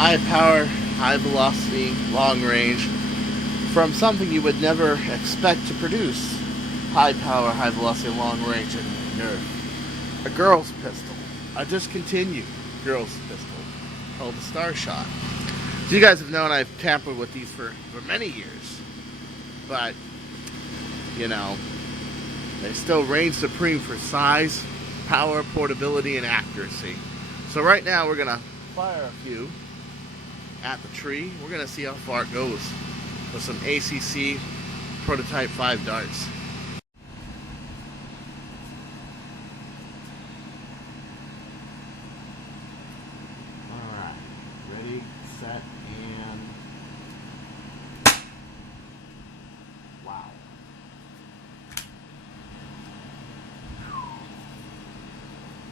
high power, high velocity, long range from something you would never expect to produce high power, high velocity, long range in Nerf. A girl's pistol, a discontinued girl's pistol called the Star Shot. So you guys have known I've tampered with these for many years, but you know, they still reign supreme for size, power, portability, and accuracy. So right now we're gonna fire a few at the tree. We're gonna see how far it goes with some ACC prototype 5 darts. Alright, ready, set, and wow.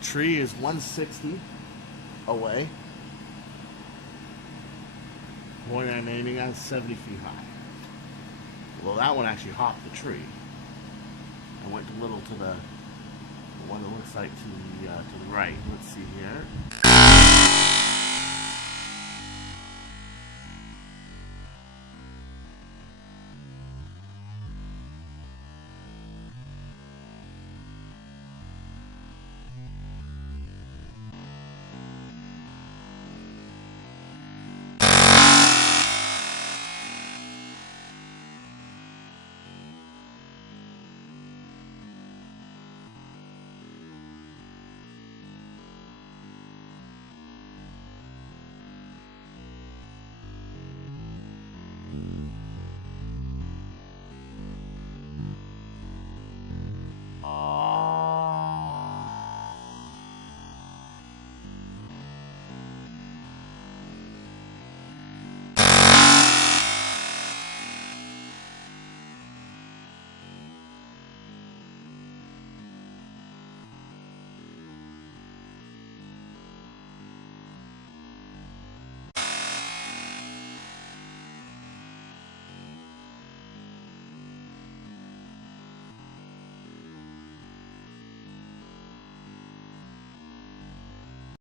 Tree is 160 away. Point I'm aiming at is 70 feet high. Well, that one actually hopped the tree. I went a little to the one that looks like to the right. Let's see here.